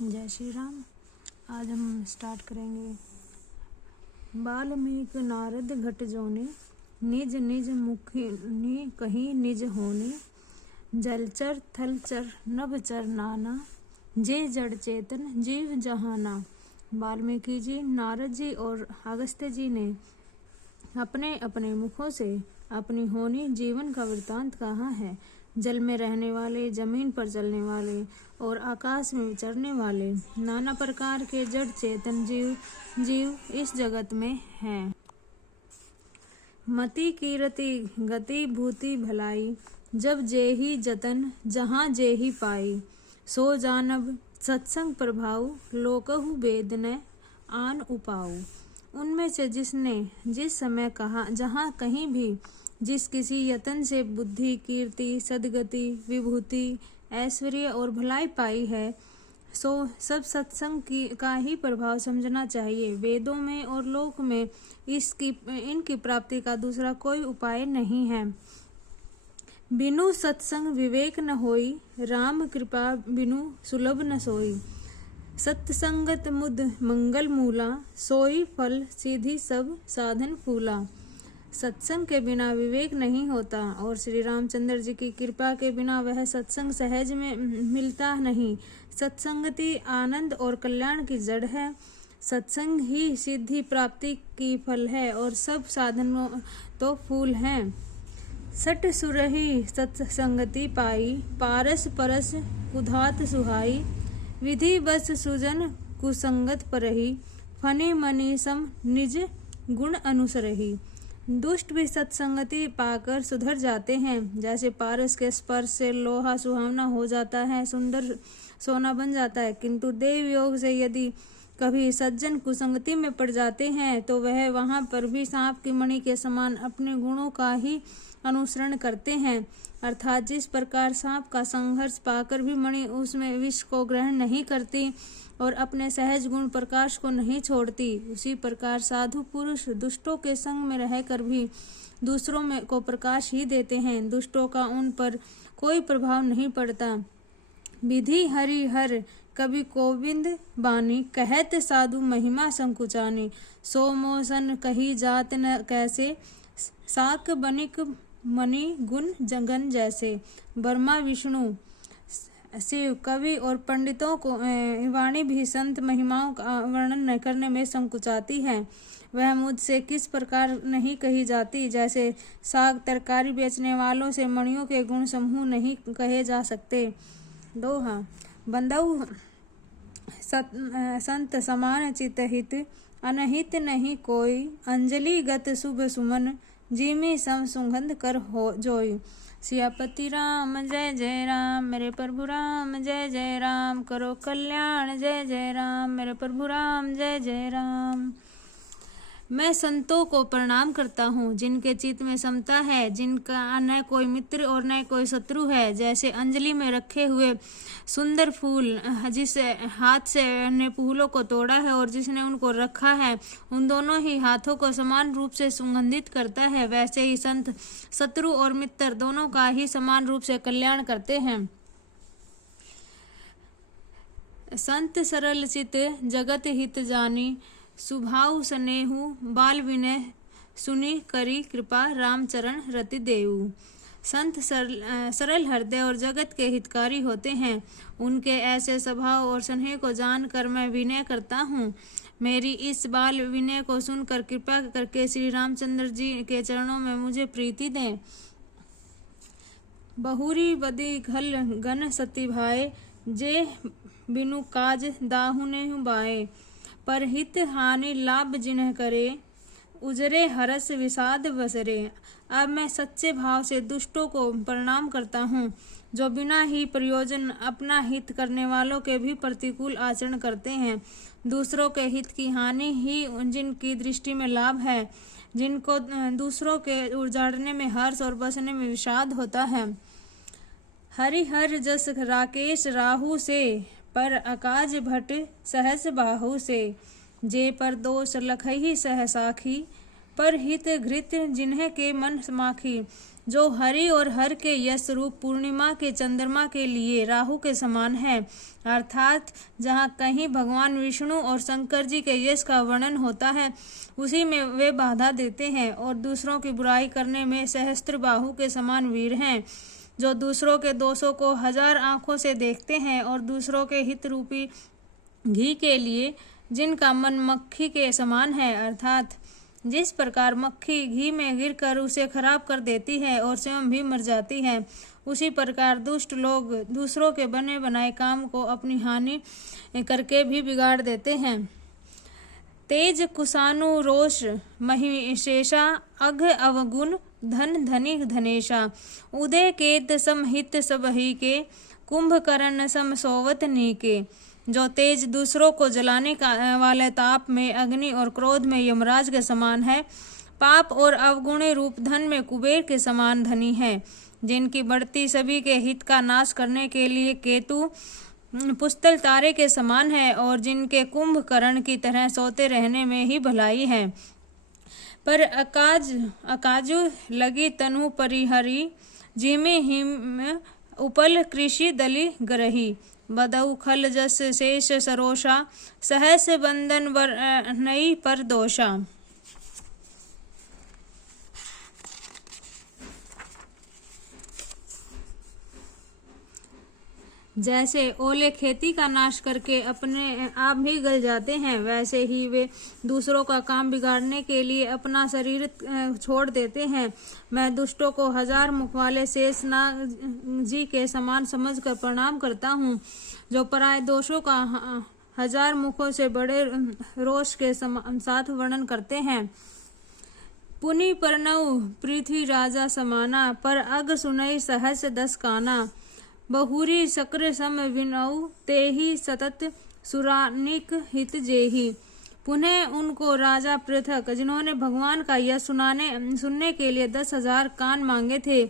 जय श्री राम। आज हम स्टार्ट करेंगे। वाल्मीकि नारद घट जोनी, निज निज मुखि कहीं निज होनी। जलचर थलचर नभचर नाना, जे जड़ चेतन जीव जहाना। वाल्मीकि जी, नारद जी और अगस्त्य जी ने अपने अपने मुखों से अपनी होनी जीवन का वृतांत कहा है। जल में रहने वाले, जमीन पर चलने वाले और आकाश में विचरने वाले नाना प्रकार के जड़ चेतन जीव इस जगत में हैं। मति कीरति गति भूति भलाई, जब जेहि जतन जहाँ जेहि पाई। सो जानब सत्संग प्रभाव, लोकहु वेद न आन उपाऊ। उनमें से जिसने जिस समय कहा, जहाँ कहीं भी जिस किसी यतन से बुद्धि, कीर्ति, सद्गति, विभूति, ऐश्वर्य और भलाई पाई है, सो सब सत्संग का ही प्रभाव समझना चाहिए। वेदों में और लोक में इनकी प्राप्ति का दूसरा कोई उपाय नहीं है। बिनु सत्संग विवेक न होई, राम कृपा बिनु सुलभ न सोई। सत्संगत मुद मंगल मूला, सोई फल सीधी सब साधन फूला। सत्संग के बिना विवेक नहीं होता और श्री रामचंद्र जी की कृपा के बिना वह सत्संग सहज में मिलता नहीं। सत्संगति आनंद और कल्याण की जड़ है। सत्संग ही सिद्धि प्राप्ति की फल है और सब साधनों तो फूल हैं। सट सुरही सत्संगति पाई, पारस परस कुधात सुहाई। विधि बस सुजन कुसंगत परही, फनि मनि सम निज गुण अनुसरही। दुष्ट भी सत्संगति पाकर सुधर जाते हैं। जैसे पारस के स्पर्श से लोहा सुहावना हो जाता है, सुंदर सोना बन जाता है, किंतु देव योग से यदि कभी सज्जन कुसंगति में पड़ जाते हैं तो वह वहां पर भी सांप की मणि के समान अपने गुणों का ही अनुसरण करते हैं। अर्थात जिस प्रकार सांप का संघर्ष पाकर भी मणि उसमें विष को ग्रहण नहीं करती और अपने सहज गुण प्रकाश को नहीं छोड़ती, उसी प्रकार साधु पुरुष दुष्टों के संग में रहकर भी दूसरों में को प्रकाश ही देते हैं। दुष्टों का उन पर कोई प्रभाव नहीं पड़ता। विधि हरि हर कवि गोविंद बानी, कहत साधु महिमा संकुचानी। सो मोसन कही जात न कैसे, साक बनिक मणि गुण जगन जैसे। ब्रह्मा विष्णु शिव कवि और पंडितों को वाणी भी संत महिमाओं का वर्णन करने में संकुचाती है। वह मुझसे किस प्रकार नहीं कही जाती, जैसे साग तरकारी बेचने वालों से मणियों के गुण समूह नहीं कहे जा सकते। दोहा। बंधु संत समान चित हित, अनहित नहीं कोई। अंजलि गत शुभ सुमन, जिमि सम सुगंध कर हो जोई। सियापति राम जय जय राम, मेरे प्रभु राम जय जय राम। करो कल्याण जय जय राम, मेरे प्रभु राम जय जय राम। मैं संतों को प्रणाम करता हूँ जिनके चित्त में समता है, जिनका न कोई मित्र और न कोई शत्रु है। जैसे अंजलि में रखे हुए सुंदर फूल, जिस हाथ से ने फूलों को तोड़ा है और जिसने उनको रखा है, उन दोनों ही हाथों को समान रूप से सुगंधित करता है, वैसे ही संत शत्रु और मित्र दोनों का ही समान रूप से कल्याण करते हैं। संत सरल चित जगत हित जानी, सुभाव स्नेहु बाल विनय सुनि करी कृपा। रामचरण रति देऊ। संत सरल हृदय और जगत के हितकारी होते हैं। उनके ऐसे स्वभाव और स्नेह को जानकर मैं विनय करता हूँ। मेरी इस बाल विनय को सुनकर कृपा करके श्री रामचंद्र जी के चरणों में मुझे प्रीति दें। बहुरी बदी घल गन सती भाए, जे बिनु काज दाहुने बाए। पर हित हानि लाभ जिन्ह करे, उजरे हरस विषाद बसरे। अब मैं सच्चे भाव से दुष्टों को प्रणाम करता हूँ, जो बिना ही प्रयोजन अपना हित करने वालों के भी प्रतिकूल आचरण करते हैं। दूसरों के हित की हानि ही जिनकी दृष्टि में लाभ है, जिनको दूसरों के उजाड़ने में हर्ष और बसने में विषाद होता है। हरिहर जस राकेश राहु से, पर अकाज भट सहस बाहु से। जे पर दोष लखही सह साखी, पर हित घृत जिन्ह के मन समाखी। जो हरि और हर के यश रूप पूर्णिमा के चंद्रमा के लिए राहु के समान है। अर्थात जहाँ कहीं भगवान विष्णु और शंकर जी के यश का वर्णन होता है उसी में वे बाधा देते हैं और दूसरों की बुराई करने में सहस्त्र बाहु के समान वीर हैं, जो दूसरों के दोषों को 1000 आंखों से देखते हैं और दूसरों के हित रूपी घी के लिए जिनका मन मक्खी के समान है। अर्थात जिस प्रकार मक्खी घी में गिरकर उसे खराब कर देती है और स्वयं भी मर जाती है, उसी प्रकार दुष्ट लोग दूसरों के बने बनाए काम को अपनी हानि करके भी बिगाड़ देते हैं। तेज कुशानु रोष महिषेषा अघ अवगुण धन धनिक धनेशा उदय केत समहित सबही के कुंभकर्ण सम सोवत नीके। जो तेज दूसरों को जलाने का वाले ताप में अग्नि और क्रोध में यमराज के समान है, पाप और अवगुणी रूप धन में कुबेर के समान धनी है, जिनकी बढ़ती सभी के हित का नाश करने के लिए केतु पुस्तल तारे के समान है और जिनके कुंभकर्ण की तरह सोते रहने में ही भलाई है। पर अकाजु लगी तनु परिहरी जिमे हिम उपल कृषि दली गरही बदऊ खल जस शेष सरोषा सहस बंधन वर नई पर दोषा। जैसे ओले खेती का नाश करके अपने आप भी गल जाते हैं, वैसे ही वे दूसरों का काम बिगाड़ने के लिए अपना शरीर छोड़ देते हैं। मैं दुष्टों को 1000 मुख वाले शेषनाग जी के समान समझकर प्रणाम करता हूँ, जो पराय दोषों का 1000 मुखों से बड़े रोष के साथ वर्णन करते हैं। पुनि परनऊ पृथ्वी राजा समाना पर अग सुनई सहस 10 काना बहुरी सक्र सम विनऊ तेहि सतत सुरानिक हित जेहि। पुनः उनको राजा पृथक जिन्होंने भगवान का यश सुनने के लिए 10,000 कान मांगे थे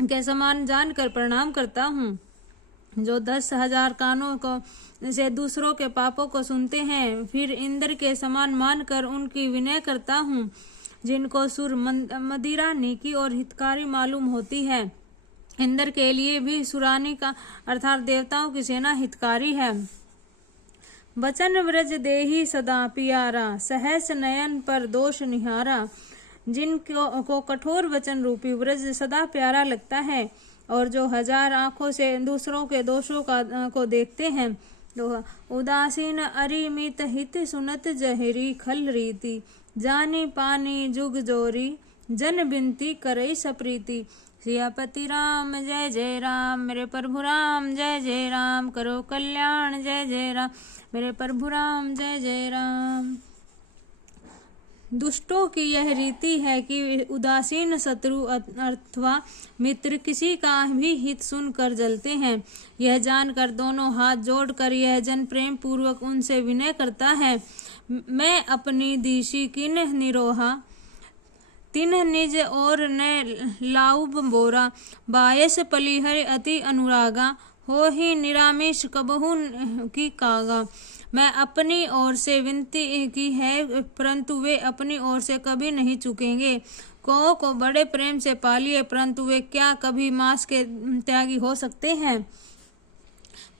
के समान जानकर प्रणाम करता हूँ, जो 10,000 कानों को से दूसरों के पापों को सुनते हैं। फिर इंद्र के समान मानकर उनकी विनय करता हूँ, जिनको सुर मदिरा नीकी और हितकारी मालूम होती है। इंद्र के लिए भी सुरानी का अर्थात देवताओं की सेना हितकारी है। बचन व्रज देही सदा पियारा सहस नयन पर दोष निहारा। जिनको कठोर वचन रूपी व्रज सदा प्यारा लगता है और जो 1000 आंखों से दूसरों के दोषों को देखते हैं, तो उदासीन अरिमित हित सुनत जहरी खल रीति जानी पानी जुग जोरी जन बिनती करई सप्रीति। सियापति राम जय जय राम, मेरे प्रभु राम जय जय राम, करो कल्याण जय जय राम, मेरे प्रभु राम जय जय राम। दुष्टों की यह रीति है कि उदासीन शत्रु अथवा मित्र किसी का भी हित सुनकर जलते हैं। यह जानकर दोनों हाथ जोड़कर यह जन प्रेम पूर्वक उनसे विनय करता है, मैं अपनी दिशि किन निरोहा तिन निज और न लाउब बोरा बायस पलिहर अति अनुरागा हो ही निरामिष कबहू की कागा। मैं अपनी ओर से विनती की है, परंतु वे अपनी ओर से कभी नहीं चुकेंगे। को बड़े प्रेम से पालिए, परंतु वे क्या कभी मांस के त्यागी हो सकते हैं।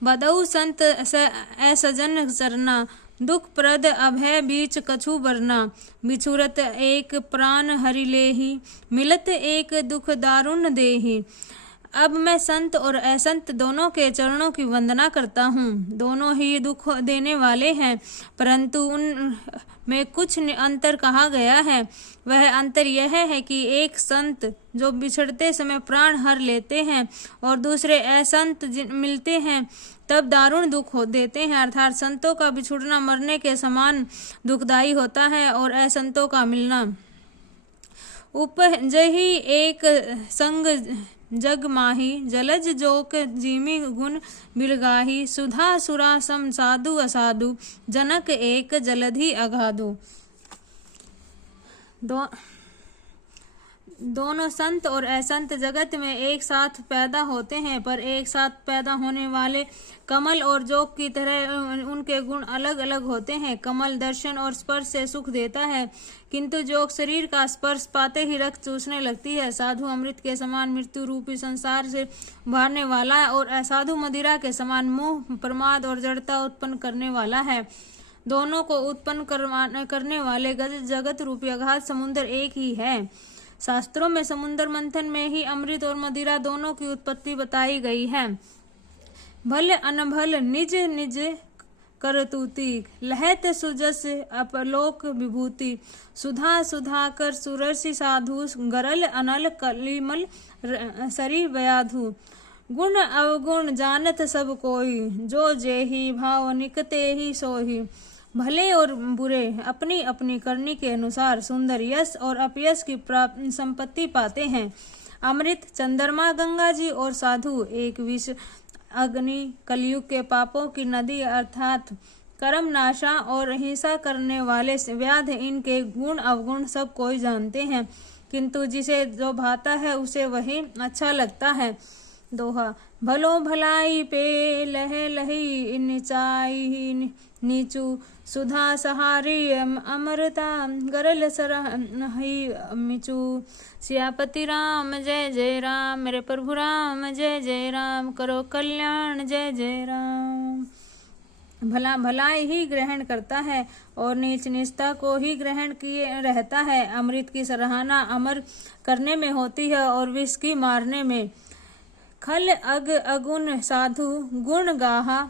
बदऊ संत असजन चरना दुख प्रद अभय बीच कछु बरना। बिछुरत एक प्राण हरि लेहि मिलत एक दुख दारुण देहि। अब मैं संत और असंत दोनों के चरणों की वंदना करता हूँ। दोनों ही दुख देने वाले हैं, परंतु उन में कुछ अंतर कहा गया है। वह अंतर यह है कि एक संत जो बिछड़ते समय प्राण हर लेते हैं और दूसरे असंत मिलते हैं तब दारुण दुख देते हैं। अर्थात संतों का बिछुड़ना मरने के समान दुखदायी होता है और असंतों का मिलना उपजहि एक संग जग माही। जलज जोक जीमी गुण बिलगाही सुधा सुरा सम साधु असाधु जनक एक जलधि अगाधु। दोनों संत और असंत जगत में एक साथ पैदा होते हैं, पर एक साथ पैदा होने वाले कमल और जोग की तरह उनके गुण अलग अलग होते हैं। कमल दर्शन और स्पर्श से सुख देता है, किंतु जोग शरीर का स्पर्श पाते ही रक्त चूसने लगती है। साधु अमृत के समान मृत्यु रूपी संसार से उभारने वाला है, और असाधु मदिरा के समान मोह, प्रमाद और जड़ता उत्पन्न करने वाला है। दोनों को उत्पन्न करने वाले जगत रूपी अगाध समुद्र एक ही है। शास्त्रों में समुद्र मंथन में ही अमृत और मदिरा दोनों की उत्पत्ति बताई गई है। भल अनभल निज निज करतूति, लहत सुजस अपलोक विभूति। सुधा सुधा कर सुरसि साधु, गरल अनल कलिमल सरी व्याधु। गुण अवगुण जानत सब कोई, जो जेहि भाव निकते ही सोही। भले और बुरे अपनी अपनी करनी के अनुसार सुंदर यश और अपयश की संपत्ति पाते हैं। अमृत चंद्रमा गंगा जी और साधु एक विष अग्नि, कलयुग के पापों की नदी अर्थात कर्म नाशा और हिंसा करने वाले व्याध, इनके गुण अवगुण सब कोई जानते हैं, किंतु जिसे जो भाता है उसे वही अच्छा लगता है। दोहा। भलो भलाई पे लह लही, नीचाई नीचू। सुधा सहारी अमृता, गरल सरही मिचू। सियापति राम जय जय राम, मेरे प्रभु राम जय जय राम। करो कल्याण जय जय राम। भला भलाई ही ग्रहण करता है और नीच नीचता को ही ग्रहण किए रहता है। अमृत की सराहना अमर करने में होती है और विष की मारने में। खल अग अगुण साधु गुण गाहा,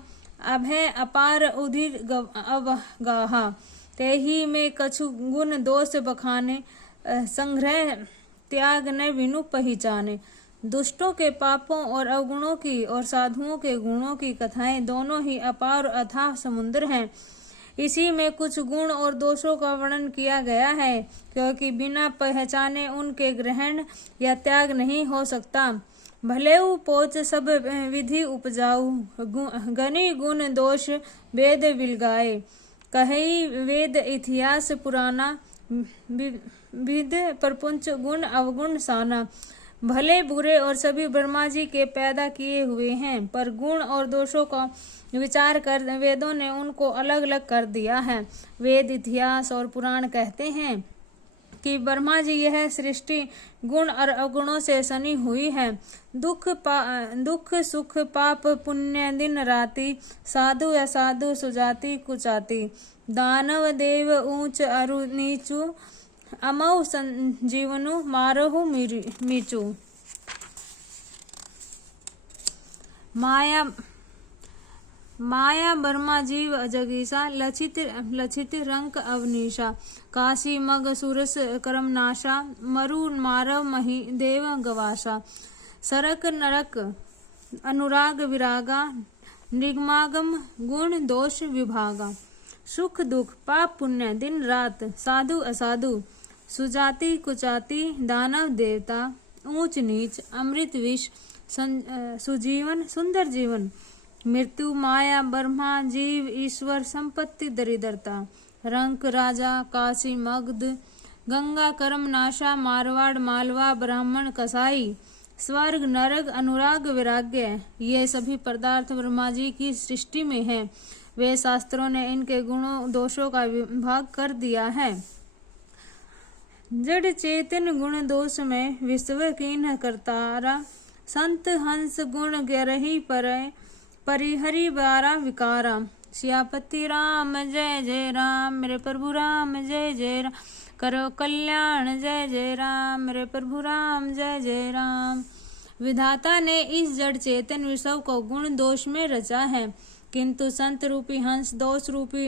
अभय अपार उधिर अवगाहा। तेहि में कछु गुण दोष बखाने, संग्रह त्याग न विनु पहचाने। दुष्टों के पापों और अवगुणों की और साधुओं के गुणों की कथाएं दोनों ही अपार अथाह समुद्र हैं। इसी में कुछ गुण और दोषों का वर्णन किया गया है, क्योंकि बिना पहचाने उनके ग्रहण या त्याग नहीं हो सकता। भले पोच सब विधि उपजाऊ, गनि गुण दोष वेद विलगाए। कही वेद इतिहास पुराना, विद प्रपुंच गुण अवगुण साना। भले बुरे और सभी ब्रह्मा जी के पैदा किए हुए हैं, पर गुण और दोषों का विचार कर वेदों ने उनको अलग अलग कर दिया है। वेद इतिहास और पुराण कहते हैं कि ब्रह्मा जी यह सृष्टि गुण और अवगुणों से सनी हुई है। दुख सुख पाप पुण्य दिन राति, साधु असाधु सुजाति कुचाति। दानव देव ऊंच अरु नीचू, अमौ संजीवनु मारहु मीचू। माया ब्रह्मा जीव जगीसा, लक्षित रंक अवनीशा। काशी मग सुरस करम नाशा, मरु मारव मही देव गवासा। सरक नरक अनुराग विरागा, निगमागम गुण दोष विभागा। सुख दुख पाप पुण्य दिन रात, साधु असाधु सुजाति कुचाति। दानव देवता ऊंच नीच, अमृत विष सुजीवन सुंदर जीवन। मृत्यु माया ब्रह्मा जीव ईश्वर, संपत्ति दरिद्रता। रंक राजा काशी मगध, गंगा कर्म नाशा। मारवाड़ मालवा ब्राह्मण कसाई। स्वर्ग नरक अनुराग वैराग्य, ये सभी पदार्थ ब्रह्मा जी की सृष्टि में है। वे शास्त्रों ने इनके गुणों दोषों का विभाग कर दिया है। जड़ चेतन गुण दोष में विश्व कीन्ह करतारा। संत हंस गुण गरही परय, परिहरि बारा विकारा। सियापति राम जय जय राम, मेरे प्रभु राम जय जय राम। करो कल्याण जय जय राम, मेरे प्रभु राम जय जय राम। विधाता ने इस जड़ चेतन विश्व को गुण दोष में रचा है, किंतु संत रूपी हंस दोष रूपी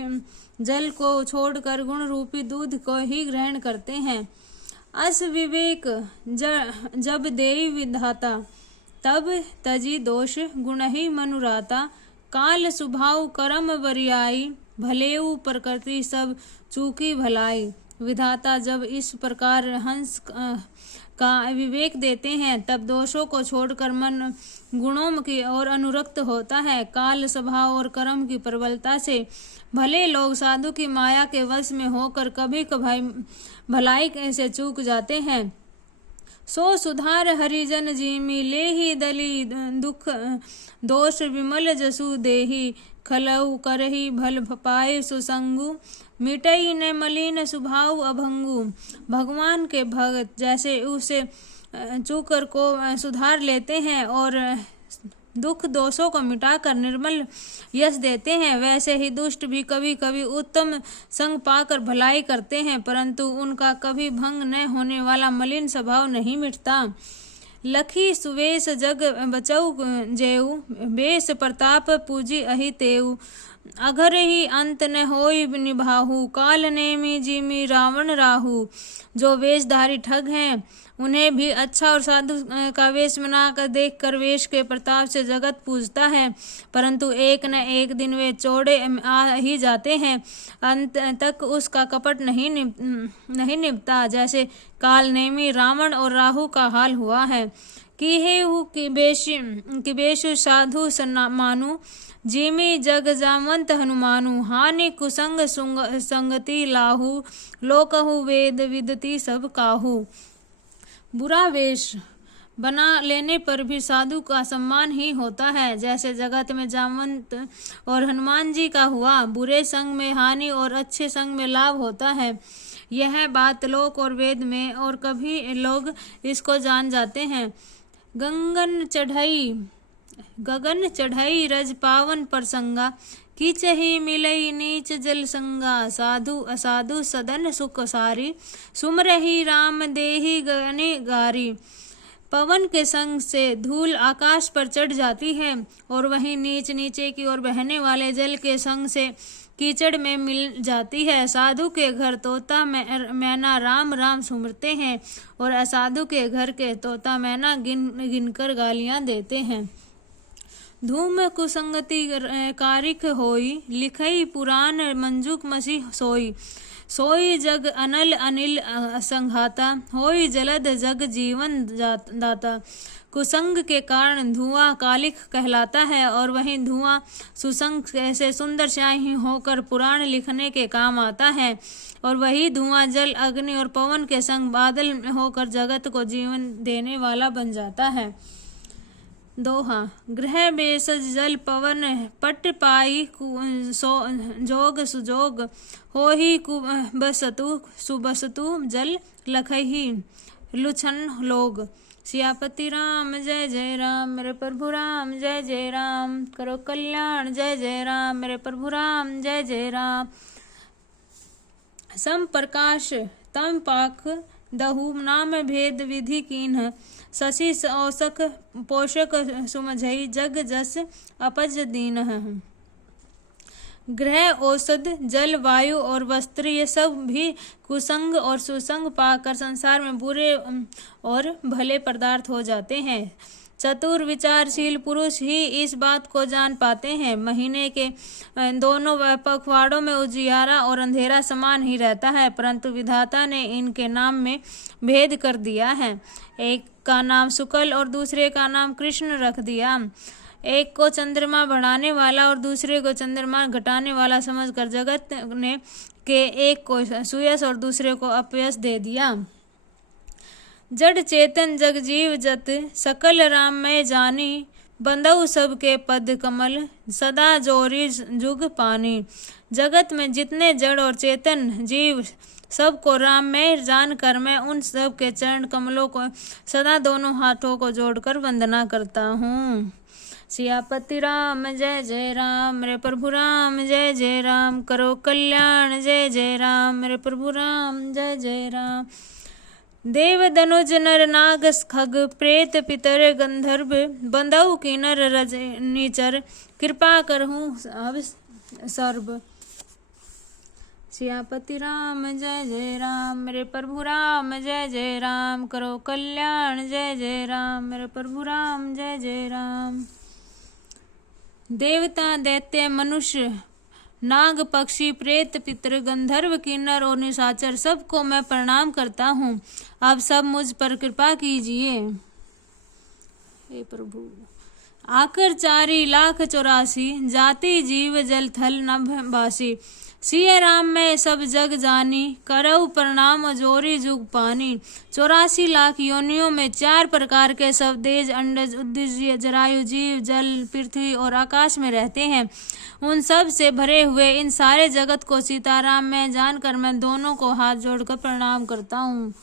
जल को छोड़कर गुण रूपी दूध को ही ग्रहण करते हैं। अस विवेक जब देई विधाता, तब तजी दोष गुण ही मनुराता। काल स्वभाव कर्म बरियाई, भलेऊ प्रकृति सब चूकी भलाई। विधाता जब इस प्रकार हंस का विवेक देते हैं, तब दोषों को छोड़कर मन गुणों की ओर अनुरक्त होता है। काल स्वभाव और कर्म की प्रबलता से भले लोग साधु की माया के वश में होकर कभी कभाई भलाई से चूक जाते हैं। सो सुधार हरिजन जीमी लेहि दली दुख दोष विमल जसु देहि खलऊ करही भल पाए सुसंगु मिटई न मलिन सुभाव अभंगु। भगवान के भक्त जैसे उसे चूकर को सुधार लेते हैं और दुख दोषों को मिटाकर निर्मल यश देते हैं, वैसे ही दुष्ट भी कभी कभी उत्तम संग पाकर भलाई करते हैं, परंतु उनका कभी भंग न होने वाला मलिन स्वभाव नहीं मिटता। लखी सुवेश जग बचऊ जेऊ बेस प्रताप पूजी अहि तेऊ अघर ही अंत न होई निभाहु काल नेमी जिमी रावण राहु। जो वेशधारी ठग हैं उन्हें भी अच्छा और साधु का वेश बनाकर देख कर वेश के प्रताप से जगत पूजता है, परंतु एक न एक दिन वे चौड़े आ ही जाते हैं, अंत तक उसका कपट नहीं निभता, जैसे काल नेमी रावण और राहु का हाल हुआ है। कि हे कि बेशु साधु मानु जिमी जग जामंत हनुमानु हानि कुसंग संगति लाहु लोकहु वेद विदति सब काहू। बुरा वेश बना लेने पर भी साधु का सम्मान ही होता है, जैसे जगत में जामवंत और हनुमान जी का हुआ। बुरे संग में हानि और अच्छे संग में लाभ होता है, यह बात लोक और वेद में और कभी लोग इसको जान जाते हैं। गगन चढ़ई रज पावन प्रसंगा कीचहि मिलई नीच जल संगा साधु असाधु सदन सुख सारी सुमरहि राम देहि गनि गारी। पवन के संग से धूल आकाश पर चढ़ जाती है और वहीं नीचे की ओर बहने वाले जल के संग से कीचड़ में मिल जाती है। साधु के घर तोता मैना राम राम सुमरते हैं और असाधु के घर के तोता मैना गिनकर गालियां देते हैं। धूम कुसंगति कारिक होई लिखई पुराण मंजुक मसीह सोई सोई जग अनिल संघाता होई जलद जग जीवन दाता। कुसंग के कारण धुआं कालिक कहलाता है और वहीं धुआं सुसंग से सुंदर स्याही होकर पुराण लिखने के काम आता है, और वही धुआं जल अग्नि और पवन के संग बादल होकर जगत को जीवन देने वाला बन जाता है। दोहा। गृह बेसज जल पवन पट पाई जोग सुजोग होहि बसतु सुबसतु जल लखही लुछन लोग। सियापति राम जय जय राम मेरे प्रभु राम जय जय राम करो कल्याण जय जय राम मेरे प्रभु राम जय जय राम। सम प्रकाश तम पाख दहु नाम भेद विधि कीन्ह शशि औसख पोषक सुमझई जग जस अपज दीनह। ग्रह औषध जल वायु और वस्त्र ये सब भी कुसंग और सुसंग पाकर संसार में बुरे और भले पदार्थ हो जाते हैं। चतुर विचारशील पुरुष ही इस बात को जान पाते हैं। महीने के दोनों पखवाड़ों में उजियारा और अंधेरा समान ही रहता है, परंतु विधाता ने इनके नाम में भेद कर दिया है। एक का नाम शुक्ल और दूसरे का नाम कृष्ण रख दिया। एक को चंद्रमा बढ़ाने वाला और दूसरे को चंद्रमा घटाने वाला समझकर जगत ने के एक को सुयश और दूसरे को अपयश दे दिया। जड़ चेतन जग जीव जत सकल राम में जानी बंदऊ सबके पद कमल सदा जोरी जुग पानी। जगत में जितने जड़ और चेतन जीव सबको राम में जान कर मैं उन सब के चरण कमलों को सदा दोनों हाथों को जोड़कर वंदना करता हूँ। सियापति राम जय जय राम मेरे प्रभु राम जय जय राम करो कल्याण जय जय राम मेरे प्रभु राम जय जय राम। देव दनुज नर नाग खग प्रेत पितर गंधर्व बंदऊ किन्नर रज नीचर कृपा करहूँ अब सर्व। सियापति राम जय जय राम मेरे प्रभु राम जय जय राम करो कल्याण जय जय राम मेरे प्रभु राम जय जय राम। देवता दैत्य मनुष्य नाग पक्षी प्रेत पितर गंधर्व किन्नर और निशाचर सबको मैं प्रणाम करता हूँ, आप सब मुझ पर कृपा कीजिए। हे प्रभु आकर 4,84,84 जाति जीव जल थल नभ बासी। सिय राम में सब जग जानी करऊ प्रणाम जोरी जुग पानी। 84 लाख योनियों में 4 प्रकार के सब देज अंडज उद्दीज जरायु जीव जल पृथ्वी और आकाश में रहते हैं। उन सब से भरे हुए इन सारे जगत को सीताराम में जानकर मैं दोनों को हाथ जोड़कर प्रणाम करता हूँ।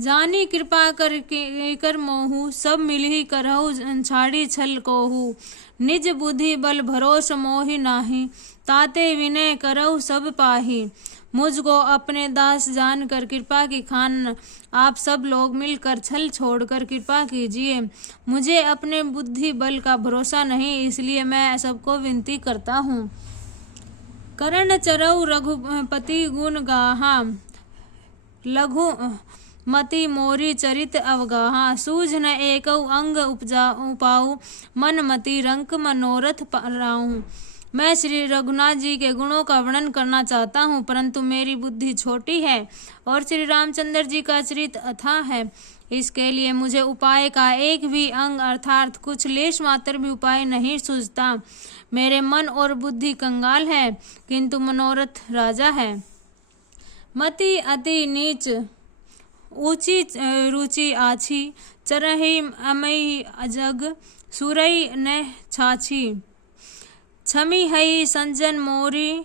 जानी कृपा कर मोहू सब मिलही करहु छाड़ी छल कोहू। निज बुद्धि बल भरोस मोहि नाही ताते विनय करहु सब पाही। मुझको अपने दास जानकर कृपा की खान आप सब लोग मिलकर छल छोड़कर कृपा कीजिए। मुझे अपने बुद्धि बल का भरोसा नहीं, इसलिए मैं सबको विनती करता हूँ। करण चरऊ रघुपति गुण गाहा लघु मति मोरी चरित अवगाहा। सूझ न एकौ अंग उपजा उपाऊ मन मति रंक मनोरथ पाराऊं। मैं श्री रघुनाथ जी के गुणों का वर्णन करना चाहता हूँ, परंतु मेरी बुद्धि छोटी है और श्री रामचंद्र जी का चरित अथाह है। इसके लिए मुझे उपाय का एक भी अंग अर्थात कुछ लेश मात्र भी उपाय नहीं सूझता। मेरे मन और बुद्धि कंगाल है, किंतु मनोरथ राजा है। मति अति नीच ऊंची रुचि आछी चरहि अमई अजग सुरई न छाछी। छमी हई संजन मोरी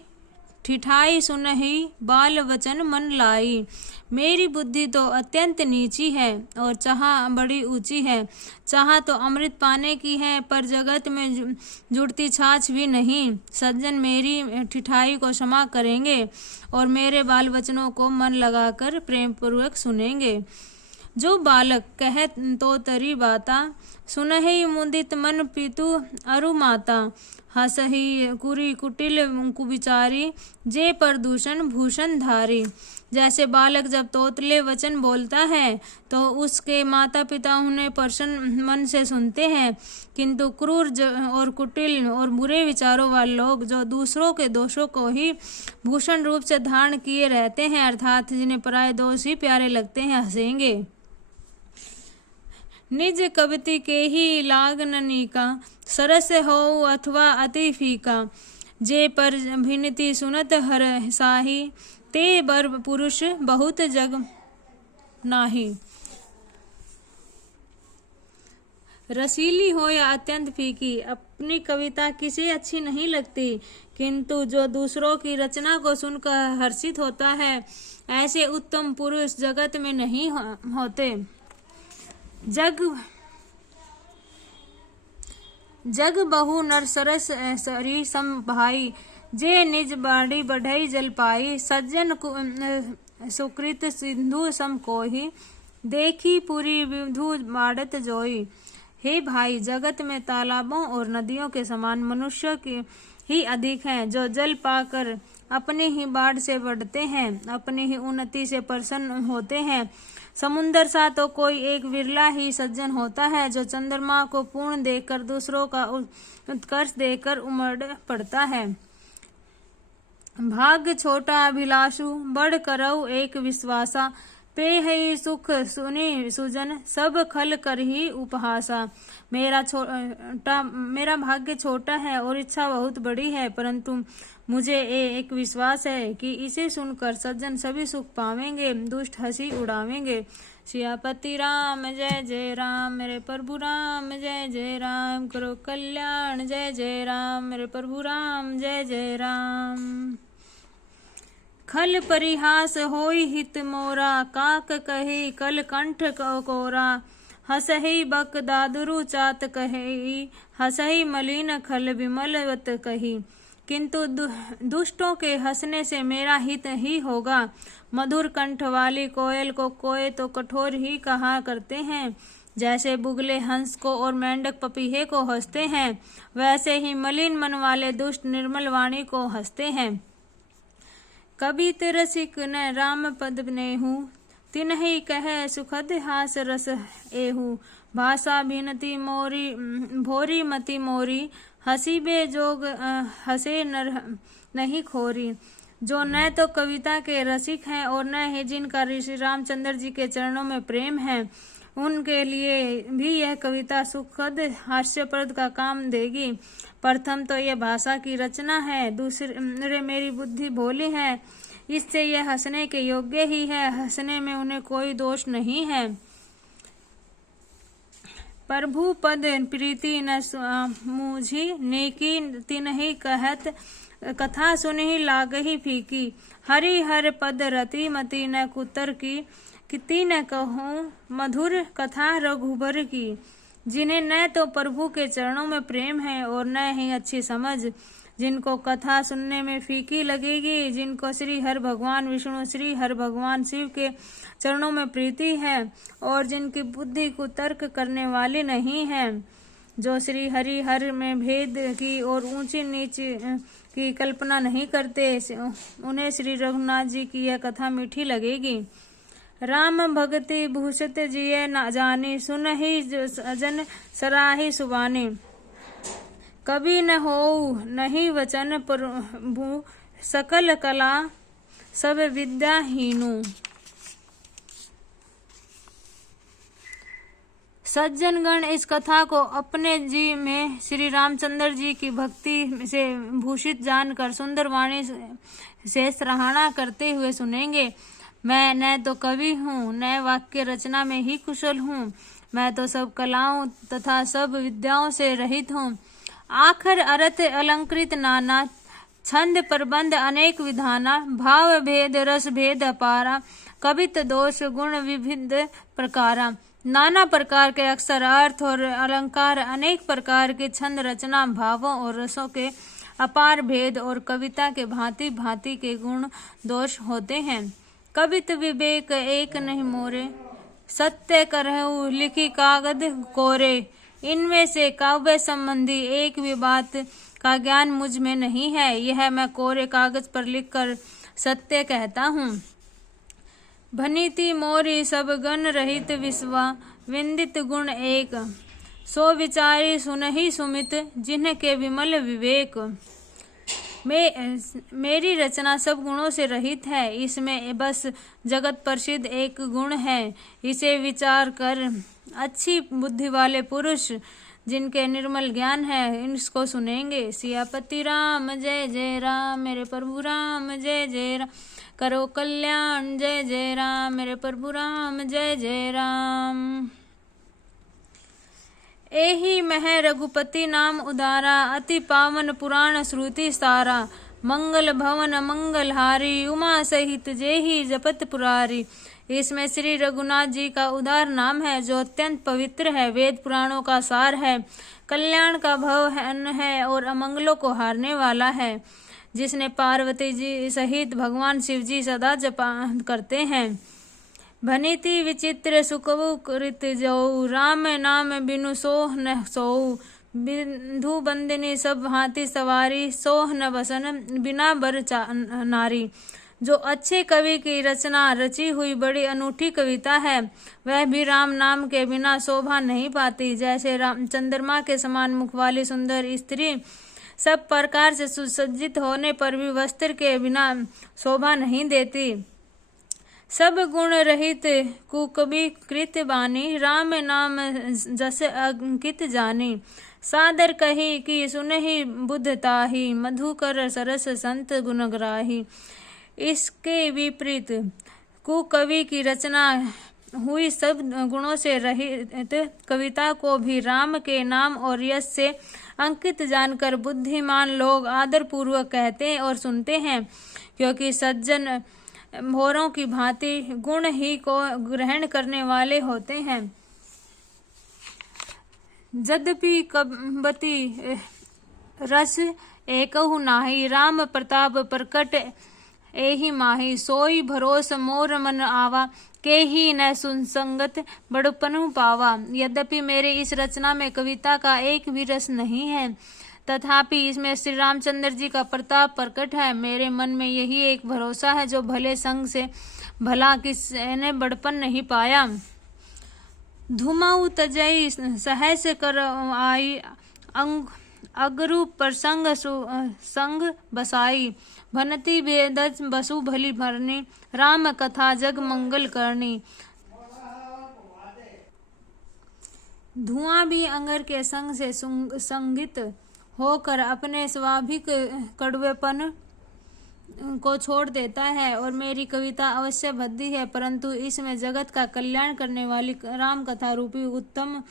ठिठाई सुनहि बाल वचन मन लाई। मेरी बुद्धि तो अत्यंत नीची है और चाह बड़ी ऊंची है। चाह तो अमृत पाने की है, पर जगत में जुड़ती छाछ भी नहीं। सज्जन मेरी ठिठाई को क्षमा करेंगे और मेरे बाल वचनों को मन लगाकर प्रेम पूर्वक सुनेंगे। जो बालक कहे तो तरी बाता सुनहि मुदित मन पितु अरु माता। हसहि कुरी कुटिल कुविचारी जे प्रदूषण भूषण धारी। जैसे बालक जब तोतले वचन बोलता है तो उसके माता पिता उन्हें प्रसन्न मन से सुनते हैं, किंतु क्रूर और कुटिल और बुरे विचारों वाले लोग जो दूसरों के दोषों को ही भूषण रूप से धारण किए रहते हैं, अर्थात जिन्हें पराये दोष ही प्यारे लगते हैं, हंसेंगे। निज कविति के ही लाग ननीका सरस हो अथवा अति फीका। जे पर भिन्नति सुनत हर साही ते बर पुरुष बहुत जग नाही। रसीली हो या अत्यंत फीकी, अपनी कविता किसी अच्छी नहीं लगती, किंतु जो दूसरों की रचना को सुनकर हर्षित होता है, ऐसे उत्तम पुरुष जगत में नहीं होते। जग बहु नर सरस सरी सम भाई जे निज बाड़ी बढ़ई जल पाई। सज्जन सुकृत सिंधु सम कोही देखी पूरी विधु बाड़त जोई। हे भाई, जगत में तालाबों और नदियों के समान मनुष्य की ही अधिक हैं, जो जल पाकर अपने ही बाढ़ से बढ़ते हैं, अपनी ही उन्नति से प्रसन्न होते हैं। समुंदर सा तो कोई एक विरला ही सज्जन होता है, जो चंद्रमा को पूर्ण देखकर दूसरों का उत्कर्ष देखकर उमड़ पड़ता है। भाग्य छोटा अभिलाषु बड़ करऊ एक विश्वासा। पे है सुख सुनी सुजन सब खल कर ही उपहासा। मेरा भाग्य छोटा है और इच्छा बहुत बड़ी है, परंतु मुझे एक विश्वास है कि इसे सुनकर सज्जन सभी सुख पावेंगे, दुष्ट हंसी उड़ावेंगे। सियापति राम जय जय राम, मेरे प्रभु राम जय जय राम, करो कल्याण जय जय राम, मेरे प्रभु राम जय जय राम। खल परिहास होई हित मोरा, काक कही कल कंठ कोरा। हसहि बक दादुरु चात कही, हसहि मलिन खल विमलवत कही। किंतु दुष्टों के हंसने से मेरा हित ही होगा। मधुर कंठ वाली कोयल को कोय तो कठोर ही कहा करते हैं। जैसे बुगले हंस को और मेंढक पपीहे को हंसते हैं, वैसे ही मलिन मन वाले दुष्ट निर्मल वाणी को हंसते हैं। कबीत रसिक न राम पद नेहू, तिन्हि कह सुखद हास रस एहू। भाषा भिनति मोरी भोरी मति मोरी, हसी बे जोग हसे नहीं खोरी। जो न तो कविता के रसिक हैं और न ही जिनका ऋषि रामचंद्र जी के चरणों में प्रेम है, उनके लिए भी यह कविता सुखद हास्यप्रद का काम देगी। प्रथम तो यह भाषा की रचना है, दूसरे मेरी बुद्धि भोली है, इससे यह हंसने के योग्य ही है, हंसने में उन्हें कोई दोष नहीं है। प्रभु पद प्रीति न मुझी, नेकी तिन्हि कहत, कथा सुनहि लागहि फीकी। हरि हर पद रति मति न कुतर की, किति न कहूँ मधुर कथा रघुबर की। जिन्हें न तो प्रभु के चरणों में प्रेम है और न ही अच्छी समझ, जिनको कथा सुनने में फीकी लगेगी, जिनको श्री हर भगवान विष्णु श्री हर भगवान शिव के चरणों में प्रीति है और जिनकी बुद्धि को तर्क करने वाली नहीं है, जो श्री हरि हर में भेद की और ऊंची नीच की कल्पना नहीं करते, उन्हें श्री रघुनाथ जी की यह कथा मीठी लगेगी। राम भगति भूषित जिये न जानी, सुनहि जन सराहि सुबानी। कवि न होऊ नहीं वचन प्रभु, सकल कला सब विद्याहीनु। सज्जनगण इस कथा को अपने जी में श्री रामचंद्र जी की भक्ति से भूषित जानकर सुंदर वाणी से सराहना करते हुए सुनेंगे। मैं न तो कवि हूँ, न वाक्य रचना में ही कुशल हूँ, मैं तो सब कलाओं तथा सब विद्याओं से रहित हूँ। आखर अर्थ अलंकृत नाना, छंद प्रबंध अनेक विधाना, भाव भेद रस भेद अपारा, कवित दोष गुण विविध प्रकारा। नाना प्रकार के अक्षर अर्थ और अलंकार, अनेक प्रकार के छंद रचना, भावों और रसों के अपार भेद और कविता के भांति भांति के गुण दोष होते हैं। कवित विवेक एक नहीं मोरे, सत्य करहु लिखी कागद कोरे। इनमें से काव्य संबंधी एक भी बात का ज्ञान मुझ में नहीं है, यह मैं कोरे कागज पर लिखकर सत्य कहता हूँ। भनीति मोरी सब गण रहित विश्वा, विंदित गुण एक, सो विचारी सुनहि सुमित, जिनके विमल विवेक। मेरी रचना सब गुणों से रहित है, इसमें बस जगत प्रसिद्ध एक गुण है, इसे विचार कर अच्छी बुद्धि वाले पुरुष जिनके निर्मल ज्ञान है इसको सुनेंगे। सियापति राम जय जय राम, मेरे प्रभु राम जय जय राम, करो कल्याण जय जय राम, मेरे प्रभु राम जय जय राम। एहि मह रघुपति नाम उदारा, अति पावन पुराण श्रुति सारा। मंगल भवन मंगलहारी, उमा सहित जेहि जपत पुरारी। इसमें श्री रघुनाथ जी का उदार नाम है जो अत्यंत पवित्र है, वेद पुराणों का सार है, कल्याण का भवन है और अमंगलों को हारने वाला है, जिसने पार्वती जी सहित भगवान शिव जी सदा जपा करते हैं। भनीति विचित्र सुकवु कृत जऊ, राम नाम बिनु सोह न सोऊ। बिंधु बंदिनी सब भांति सवारी, सोह न बसन बिना बर नारी। जो अच्छे कवि की रचना रची हुई बड़ी अनूठी कविता है, वह भी राम नाम के बिना शोभा नहीं पाती। जैसे चंद्रमा के समान मुख वाली सुंदर स्त्री सब प्रकार से सुसज्जित होने पर भी वस्त्र के बिना शोभा नहीं देती। सब गुण रहित कुकवि कृत बानी, राम नाम जस अंकित जानी। सादर कही कि सुनहि बुद्ध ताही, मधुकर सरस संत गुणग्राही। इसके विपरीत कुकवि की रचना हुई सब गुणों से रहित कविता को भी राम के नाम और यश से अंकित जानकर बुद्धिमान लोग आदर पूर्वक कहते और सुनते हैं, क्योंकि सज्जन भोरों की भांति गुण ही को ग्रहण करने वाले होते हैं। यद्यपि कबती रस एकहु नाही, राम प्रताप प्रकट एहि माही। सोई भरोस मोर मन आवा, के ही न सुन संगत बड़पनु पावा। यद्यपि मेरे इस रचना में कविता का एक भी रस नहीं है, तथापि इसमें श्री रामचंद्र जी का प्रताप प्रकट है। मेरे मन में यही एक भरोसा है, जो भले संग से भला किसने बड़पन नहीं पाया। धुमाऊ तजई सहस कर आई, अगरु प्रसंग संग बसाई। भनति वेदज बसु भली भरनी, राम कथा जग मंगल करनी। धुआं भी अंगर के संग से संगित होकर अपने स्वाभाविक कड़वेपन को छोड़ देता है। और मेरी कविता अवश्य भद्दी है, परंतु इसमें जगत का कल्याण करने वाली राम कथा रूपी उत्तम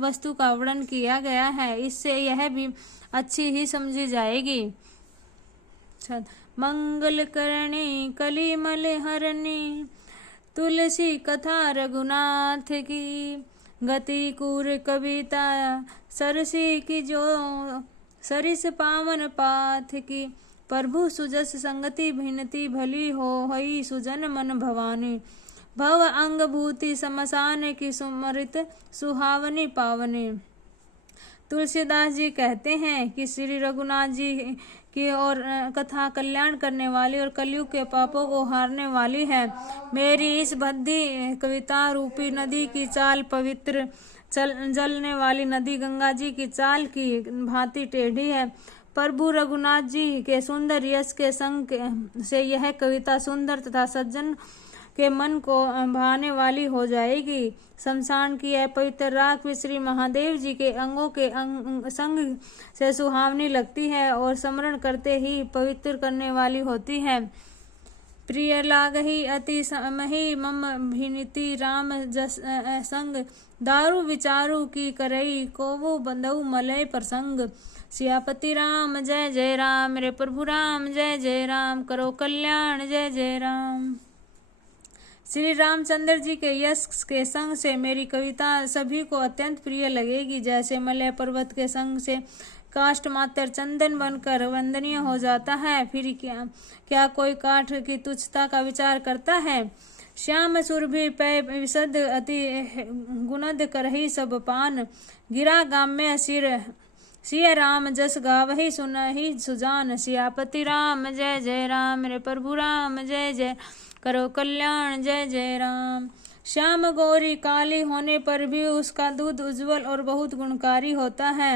वस्तु का वर्णन किया गया है। इससे यह भी अच्छी ही समझी जाएगी। मंगल करणी कलिमल हरणी तुलसी कथा रघुनाथ की, गति कूर कविता सरसी की जो सरिस पावन पाथ की, प्रभु सुजस संगति भिन्नति भली होई सुजन मन भवानी, भव अंग भूति समसान की सुमरित सुहावनी पावनी। तुलसीदास जी कहते हैं कि श्री रघुनाथ जी की और कथा कल्याण करने वाली और कलयुग के पापों को हारने वाली है। मेरी इस भद्दी कविता रूपी नदी की चाल पवित्र जलने वाली नदी गंगा जी की चाल की भांति टेढ़ी है। प्रभु रघुनाथ जी के सुंदर यश के संग से यह कविता सुंदर तथा सज्जन के मन को भाने वाली हो जाएगी। शमशान की यह पवित्र राख भी श्री महादेव जी के अंगों के संग से सुहावनी लगती है और स्मरण करते ही पवित्र करने वाली होती है। प्रिय लागहि अति समहि मम भिनिति राम जस संग, दारू विचारू की करई कोवो बंदऊ मलय प्रसंग। सियापति राम जय जय राम, मेरे प्रभु राम जय जय राम, करो कल्याण जय जय राम। श्री रामचंद्र जी के यश के संग से मेरी कविता सभी को अत्यंत प्रिय लगेगी। जैसे मलय पर्वत के संग से काष्ठ मात्र चंदन बनकर वंदनीय हो जाता है, फिर क्या कोई काठ की तुच्छता का विचार करता है। श्याम सुरभि पै विशद अति गुणद करही सब पान, गिरा गाम्य सिय राम जस गावही सुनहि सुजान। सियापति राम जय जय राम, मेरे प्रभु राम जय जय, करो कल्याण जय जय राम। श्याम गौरी काली होने पर भी उसका दूध उज्जवल और बहुत गुणकारी होता है,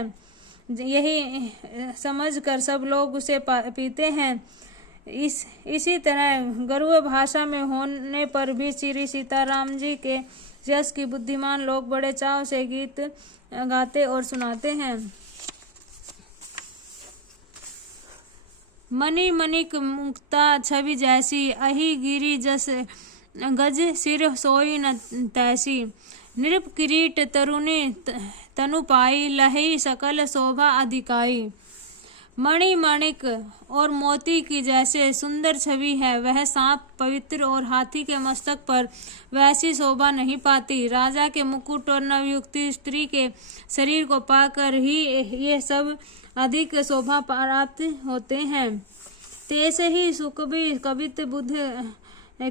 यही समझकर सब लोग उसे पीते हैं। इसी तरह गरुड़ भाषा में होने पर भी श्री सीताराम जी के यश की बुद्धिमान लोग बड़े चाव से गीत गाते और सुनाते हैं। मणि मणिक मुक्ता छवि जैसी, अहि गिरी जस गज सिर सोई न तैसी। नृप किरीट तरुणी तनु पाई, लहई सकल शोभा अधिकाई। मणि मणिक और मोती की जैसे सुंदर छवि है, वह सांप पवित्र और हाथी के मस्तक पर वैसी शोभा नहीं पाती। राजा के मुकुट और नवयुक्ति स्त्री के शरीर को पाकर ही ये सब अधिक शोभा प्राप्त होते हैं। तैसे ही सुकबि कवित बुध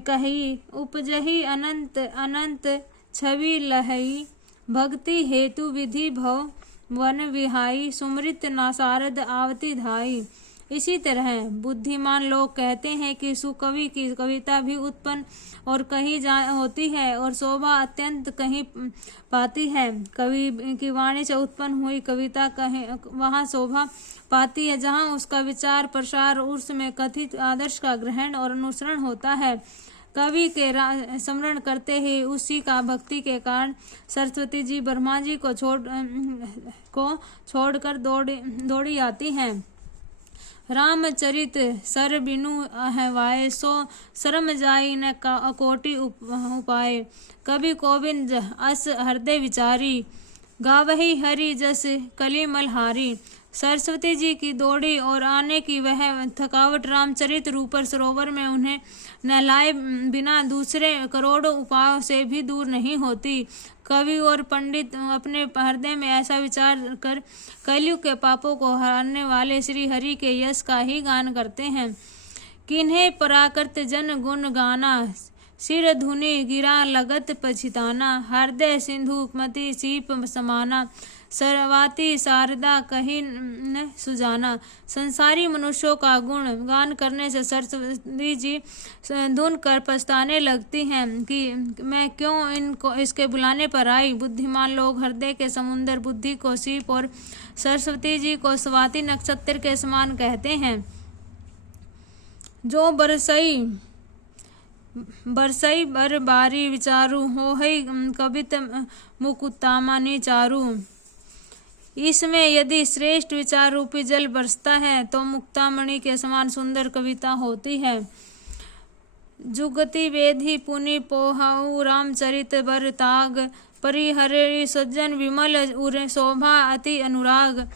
कही, उपजही अनंत अनंत छवि लहई। भक्ति हेतु विधि भव वन विहाई, सुमृत नासारद आवती धाई। इसी तरह बुद्धिमान लोग कहते हैं कि सुकवि की कविता भी उत्पन्न और कहीं होती है और शोभा अत्यंत कहीं पाती है। कवि की वाणी से उत्पन्न हुई कविता कहीं वहाँ शोभा पाती है जहाँ उसका विचार प्रसार उसमें कथित आदर्श का ग्रहण और अनुसरण होता है। कवि के स्मरण करते ही उसी का भक्ति के कारण सरस्वती जी ब्रह्मा जी को छोड़कर दौड़ी आती हैं। रामचरित सर बिनु अहवाए, सो शरम जाई न कोटि उपाय। कवि गोविंद अस हृदय विचारी, गावही हरि जस कली मलहारी। सरस्वती जी की दौड़ी और आने की वह थकावट रामचरित रूपर सरोवर में उन्हें नहलाए बिना दूसरे करोड़ों उपायों से भी दूर नहीं होती। कवि और पंडित अपने हृदय में ऐसा विचार कर कलयुग के पापों को हराने वाले श्री हरि के यश का ही गान करते हैं। किन्हें पराकृत जन गुण गाना, सिर धुनि गिरा लगत पछिताना। हृदय सिंधु मति सीप समाना, सरवाती शारदा कहीं न सुजाना। संसारी मनुष्यों का गुण गान करने से सरस्वती जी धुन कर पछताने लगती हैं कि मैं क्यों इसके बुलाने पर आई। बुद्धिमान लोग हृदय के समुद्र बुद्धि को सीप और सरस्वती जी को स्वाति नक्षत्र के समान कहते हैं। जो बरसई बरसई बर बारी विचारू हो है कवित मुकुतामणि चारू। इसमें यदि श्रेष्ठ विचार रूपी जल बरसता है तो मुक्तामणि के समान सुंदर कविता होती है। जुगति वेदी पुनि पोहऊ रामचरित बर ताग, परिहरे सज्जन विमल उर शोभा अति अनुराग।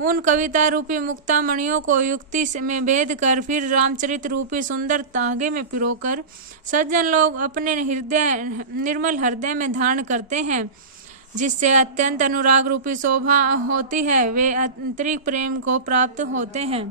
उन कविता रूपी मुक्तामणियों को युक्ति में भेद कर फिर रामचरित रूपी सुंदर तागे में पिरोकर सज्जन लोग अपने निर्मल हृदय में धारण करते हैं, जिससे अत्यंत अनुराग रूपी शोभा होती है। वे आंतरिक प्रेम को प्राप्त होते हैं।